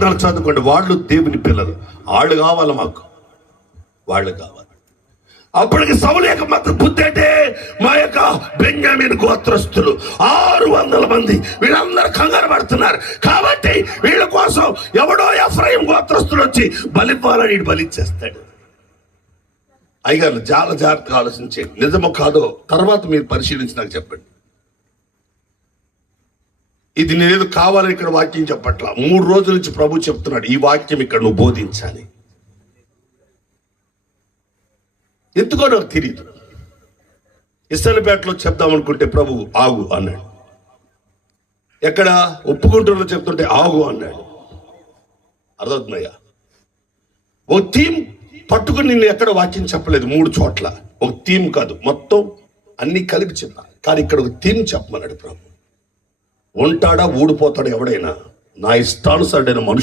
14 చదువుకోండి. వాళ్ళు దేవుని పిల్లలు, వాళ్ళు కావాలి మాకు, వాళ్ళు కావాలి. అప్పటికి సౌలు యొక్క మాత్రం బుద్ధి అంటే మా యొక్క బెన్యామీను గోత్రస్తులు 600 మంది, వీళ్ళందరూ కంగారు పడుతున్నారు. కాబట్టి వీళ్ళ కోసం ఎవడో ఎఫ్రాయిం గోత్రస్తులు వచ్చి బలివ్వాలని బలిచ్చేస్తాడు. అయ్యగారు చాలా జాగ్రత్తగా ఆలోచించే, నిజమో కాదో తర్వాత మీరు పరిశీలించి నాకు చెప్పండి. ఇది నేనేదో కావాలని ఇక్కడ వాక్యం చెప్పట్లా. 3 రోజుల నుంచి ప్రభు చెప్తున్నాడు, ఈ వాక్యం ఇక్కడ నువ్వు బోధించాలి. ఎందుకో నాకు తెలియదు. ఇస్రాయేలుపేటలో చెప్దాం అనుకుంటే ప్రభు ఆగు అన్నాడు. ఎక్కడ ఒప్పుకుంటున్నా చెప్తుంటే ఆగు అన్నాడు. అర్థమవుతున్నాయా? ఓ థీమ్ పట్టుకుని నిన్ను ఎక్కడ వాక్యం చెప్పలేదు. 3 చోట్ల ఒక థీమ్ కాదు, మొత్తం అన్ని కలిపి చెప్పా. కానీ ఇక్కడ ఒక థీమ్ చెప్పమన్నాడు ప్రభు. ఉంటాడా ఊడిపోతాడు ఎవడైనా, నా ఇష్టానుసారుడైన మనుషుడు